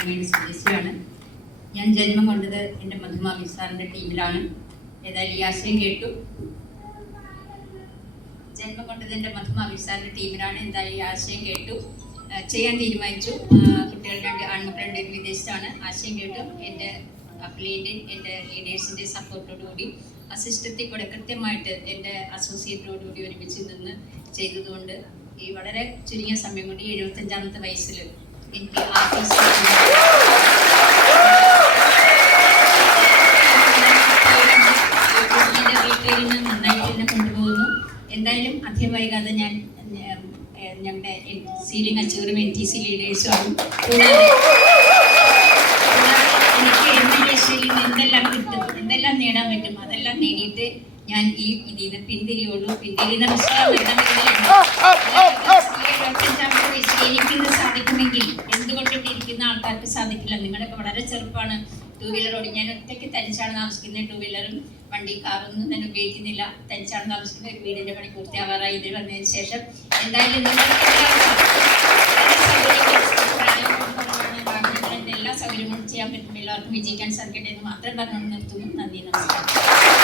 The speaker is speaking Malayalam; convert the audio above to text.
അക്കാദമിയുടെ സദസ്യമാണ്. ഞാൻ ജന്മം കൊണ്ടത് എൻ്റെ മധുമാമി സാറിൻ്റെ ടീമിലാണ്. ഏതായാലും ഈ ആശയം കേട്ടു. ജന്മം കൊണ്ടത് എൻ്റെ മധുമാമി സാറിൻ്റെ ടീമിലാണ്. എന്തായാലും ഈ ആശയം കേട്ടു, ചെയ്യാൻ തീരുമാനിച്ചു. കുട്ടികളുടെ ആൺമക്കളുടെ വിദേശത്താണ്. ആശയം കേട്ടു. എൻ്റെ അഫിലിയേറ്റ് എൻ്റെ ലീഡേഴ്സിൻ്റെ സപ്പോർട്ടോടുകൂടി സിസ്റ്റത്തിൽ കൂടെ കൃത്യമായിട്ട് എൻ്റെ അസോസിയേറ്റോടുകൂടി ഒരുമിച്ച് നിന്ന് ചെയ്തതുകൊണ്ട് ഈ വളരെ ചുരുങ്ങിയ സമയം കൊണ്ട് 75ാമത്തെ വയസ്സിൽ എനിക്ക് റീറ്റെയിലിന് നന്നായിട്ട് തന്നെ കൊണ്ടുപോകുന്നു. എന്തായാലും അധികം വൈകാതെ ഞാൻ ഞങ്ങളുടെ സീലിംഗ് അച്ചീവറും NTC ലീഡേഴ്സുമാണ്. കൂടാതെ എനിക്ക് NLSയിൽ നിന്ന് എന്തെല്ലാം കിട്ടും, എന്തെല്ലാം നേടാൻ പറ്റും, അതെല്ലാം നേടിയിട്ട് ഞാൻ ഈ ഇതിൽ നിന്ന് പിന്തിരിയുള്ളൂ. പിന്തിരിയുന്ന എനിക്കിന്ന് സാധിക്കുമെങ്കിൽ എന്തുകൊണ്ട് ഇവിടെ ഇരിക്കുന്ന ആൾക്കാർക്ക് സാധിക്കില്ല? നിങ്ങളൊക്കെ വളരെ ചെറുപ്പമാണ്. 2 വീലർ ഓടി ഞാൻ ഒറ്റയ്ക്ക് തനിച്ചാണ് താമസിക്കുന്നത്. 2 വീലറും വണ്ടി കാറൊന്നും തന്നെ ഉപയോഗിക്കുന്നില്ല. തനിച്ചാണ് താമസിക്കുന്നത്. ഒരു വീടിൻ്റെ പണി പൂർത്തിയാവാറായി. ഇതിൽ വന്നതിന് ശേഷം എന്തായാലും എല്ലാ സൗകര്യങ്ങളും ചെയ്യാൻ പറ്റും. എല്ലാവർക്കും വിജയിക്കാൻ സാധിക്കട്ടെ എന്ന് മാത്രം പറഞ്ഞുകൊണ്ട് നിർത്തുന്നു. നന്ദി, നമസ്കാരം.